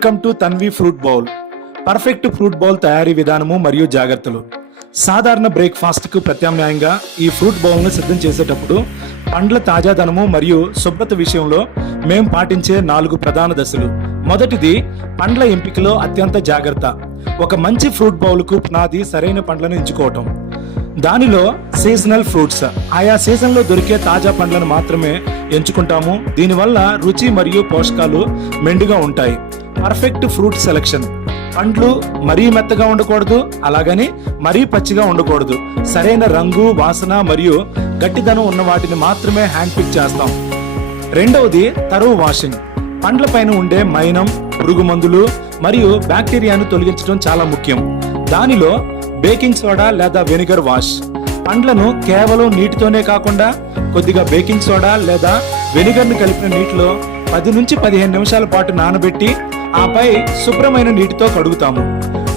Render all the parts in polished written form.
Welcome to Tanvi fruit bowl. Perfect fruit bowl తయారీ విధానము మరియు జాగ్రత్తలు. సాధారణ బ్రేక్ఫాస్ట్ కు ప్రత్యామ్నాయంగా ఈ ఫ్రూట్ బౌల్ ను సిద్ధం చేసేటప్పుడు పండ్ల తాజాదనము మరియు శుభ్రత విషయంలో మేము పాటించే 4 ప్రధాన దశలు. మొదటిది, పండ్ల ఎంపికలో అత్యంత జాగ్రత్త. ఒక మంచి ఫ్రూట్ బౌల్ కు పునాది సరైన పండ్లను ఎంచుకోవటం. దానిలో సీజనల్ ఫ్రూట్స్, ఆయా సీజన్లో దొరికే తాజా పండ్లను మాత్రమే ఎంచుకుంటాము. దీనివల్ల రుచి మరియు పోషకాలు మెండుగా ఉంటాయి. Perfect fruit selection. పండ్లు మరీ మెత్తగా ఉండకూడదు, అలాగని మరీ పచ్చిగా ఉండకూడదు. సరైన రంగు, వాసన మరియు గట్టిదనం ఉన్న వాటిని మాత్రమే హ్యాండ్ పిక్ చేస్తాం. రెండవది, తరువు వాషింగ్. పండ్ల పైన ఉండే మైనం, పురుగు మందులు మరియు బ్యాక్టీరియాను తొలగించడం చాలా ముఖ్యం. దానిలో బేకింగ్ సోడా లేదా వెనిగర్ వాష్. పండ్లను కేవలం నీటితోనే కాకుండా కొద్దిగా బేకింగ్ సోడా లేదా వెనిగర్ను కలిపిన నీటిలో 10 నుంచి 15 నిమిషాల పాటు నానబెట్టి ఆపై శుభ్రమైన నీటితో కడుగుతాము.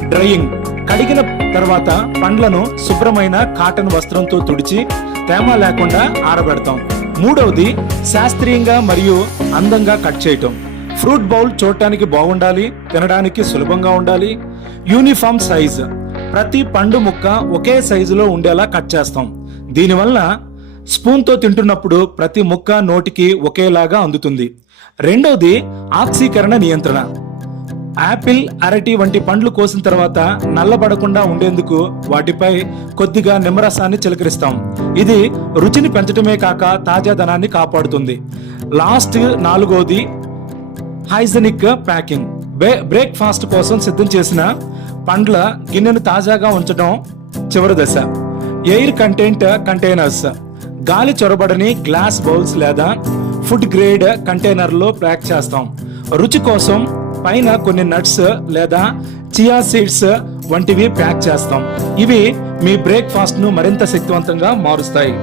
డ్రైయింగ్. కడిగిన తర్వాత పండ్లను శుభ్రమైన కాటన్ వస్త్రంతో తుడిచి తేమ లేకుండా ఆరబెడతాం. మూడవది, శాస్త్రీయంగా మరియు అందంగా కట్ చేయటం. ఫ్రూట్ బౌల్ చూడటానికి బాగుండాలి, తినడానికి సులభంగా ఉండాలి. Uniform size. ప్రతి పండు ముక్క ఒకే సైజులో ఉండేలా కట్ చేస్తాం. దీనివల్ల స్పూన్తో తింటున్నప్పుడు ప్రతి ముక్క నోటికి ఒకేలాగా అందుతుంది. రెండవది, ఆక్సీకరణ నియంత్రణ. యాపిల్, అరటి వంటి పండ్లు కోసిన తర్వాత నల్లబడకుండా ఉండేందుకు వాటిపై కొద్దిగా నిమ్మరసాన్ని చిలకరిస్తాం. ఇది రుచిని పెంచడమే కాక తాజాదనాన్ని కాపాడుతుంది. లాస్ట్, నాలుగోది, హైజెనిక్ ప్యాకింగ్. బ్రేక్ఫాస్ట్ కోసం సిద్ధం చేసిన పండ్ల గిన్నెను తాజాగా ఉంచడం చివరి దశ. Air content containers. గాలి చొరబడని గ్లాస్ బౌల్స్ లేదా ఫుడ్ గ్రేడ్ కంటైనర్లో ప్యాక్ చేస్తాం. రుచి కోసం పైన కొన్ని నట్స్ లేదా చియా సీడ్స్ వంటివి ప్యాక్ చేస్తాం. ఇవి మీ బ్రేక్ఫాస్ట్ ను మరింత శక్తివంతంగా మారుస్తాయి.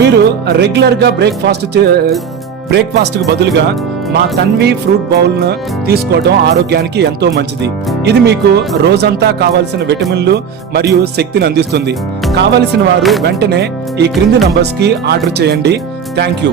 మీరు రెగ్యులర్ గా బ్రేక్ఫాస్ట్ కు బదులుగా మా తన్వి ఫ్రూట్ బౌల్ ను తీసుకోవడం ఆరోగ్యానికి ఎంతో మంచిది. ఇది మీకు రోజంతా కావలసిన విటమిన్లు మరియు శక్తిని అందిస్తుంది. కావలసిన వారు వెంటనే ఈ క్రింది నంబర్స్ కి ఆర్డర్ చేయండి. Thank you.